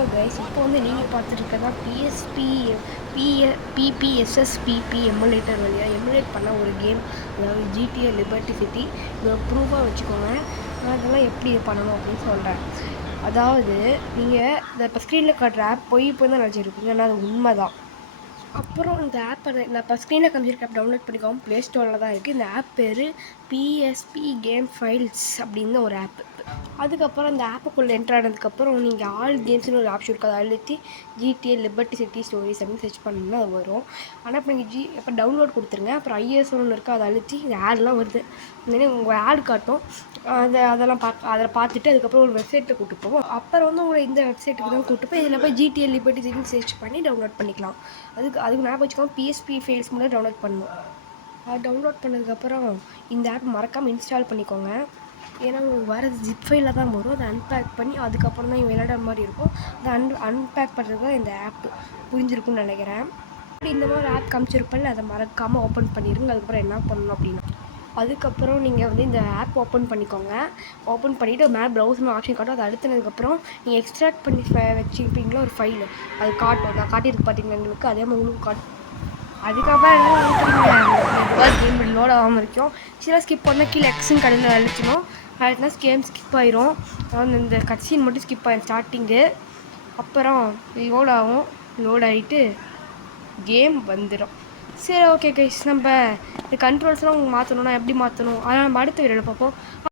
Hello guys, இப்போ வந்து நீங்கள் பார்த்துருக்கதான் பிஎஸ்பி பிபிஎஸ்எஸ்பிபி எமுலேட்டர் வழியாக எமுலேட் பண்ண ஒரு கேம், அதாவது ஜிடிஏ லிபர்ட்டி சிட்டி. இதை ப்ரூஃபாக வச்சுக்கோங்க. நான் இதெல்லாம் எப்படி பண்ணணும் அப்படின்னு சொல்கிறேன். அதாவது நீங்கள் இந்த இப்போ ஸ்க்ரீனில் காட்டுற ஆப் போய் தான் நினச்சிருப்பீங்க, ஆனால் அது உண்மை தான். அப்புறம் இந்த ஆப்பை நான் இப்போ ஸ்க்ரீனில் காமிச்சிருக்க ஆப் டவுன்லோட் பண்ணிக்கோங்க. ப்ளே ஸ்டோரில் தான் இருக்குது. இந்த ஆப் பேர் பிஎஸ்பி கேம் ஃபைல்ஸ் அப்படின்னு ஒரு ஆப். அதுக்கப்புறம் இந்த ஆப்புக்குள்ளே என்ட்ரு ஆனதுக்கப்புறம் நீங்கள் ஆல் கேம்ஸ்னு ஒரு ஆப்ஷன் இருக்குது. அதை அழுத்தி ஜிடிஏ லிபர்ட்டி சிட்டி ஸ்டோரிஸ் அப்படின்னு சர்ச் பண்ணிங்கன்னா அது வரும். ஆனால் இப்போ நீங்கள் இப்போ டவுன்லோட் கொடுத்துருங்க. அப்புறம் ஐஎஸ்ஓன்னு இருக்குது, அதை அழுத்தி இந்த ஆட்லாம் வருது. உங்கள் ஆட் காட்டும். அதெல்லாம் அதில் பார்த்துட்டு அதுக்கப்புறம் ஒரு வெப்சைட்டை கூட்டு போவோம். அப்புறம் வந்து உங்களை இந்த வெப்சைட்டுக்கு தான் கூட்டு போய் இதில் போய் ஜிடிஏ லிபர்ட்டி சிட்டின்னு சர்ச் பண்ணி டவுன்லோட் பண்ணிக்கலாம். அதுக்கு ஞாபகம் வச்சுக்கோங்க, பிஎஸ்பி ஃபைல்ஸ் மூலம் டவுன்லோட் பண்ணணும். அது டவுன்லோட் பண்ணதுக்கப்புறம் இந்த ஆப் மறக்காமல் இன்ஸ்டால் பண்ணிக்கோங்க. ஏன்னா உங்களுக்கு வர ஜிப் ஃபைலில் தான் வரும். அதை அன்பேக் பண்ணி அதுக்கப்புறம் தான் விளையாடுற மாதிரி இருக்கும். அதை அன்பேக் பண்ணுறது தான் இந்த ஆப். புரிஞ்சிருக்குன்னு நினைக்கிறேன். அப்படி இந்த மாதிரி ஆப் காமிச்சிருப்பேன், அதை மறக்காமல் ஓப்பன் பண்ணிடுங்க. அதுக்கப்புறம் என்ன பண்ணணும் அப்படின்னா, அதுக்கப்புறம் நீங்கள் வந்து இந்த ஆப் ஓப்பன் பண்ணிக்கோங்க. ஓப்பன் பண்ணிவிட்டு மேலே ப்ரௌசர்னு ஆப்ஷன் காட்டும். அதை அழுத்தினதுக்கப்புறம் நீங்கள் எக்ஸ்ட்ராக்ட் பண்ணி வச்சுருப்பீங்களா ஒரு ஃபைலு, அது காட்டும். நான் காட்டியிருக்கு பார்த்தீங்கன்னா எங்களுக்கு, அதே மாதிரி உங்களுக்கு காட்டும். அதுக்கப்புறம் என்ன கேம் லோட் ஆகாமல் இருக்கும். சில ஸ்கிப் பண்ணால் கீழே எக்ஸுன்னு கடையில் அழிச்சிடும். அதுனா கேம் ஸ்கிப் ஆயிரும். அதாவது இந்த கட்சீன் மட்டும் ஸ்கிப் ஆயிரும் ஸ்டார்டிங்கு. அப்புறம் லோட் ஆகும். லோட் ஆகிட்டு கேம் வந்துடும். சரி, ஓகே கைஸ், நம்ம இந்த கண்ட்ரோல்ஸ்லாம் மாற்றணும்னா எப்படி மாற்றணும், அதை நம்ம அடுத்த வீடியோவில் பார்ப்போம்.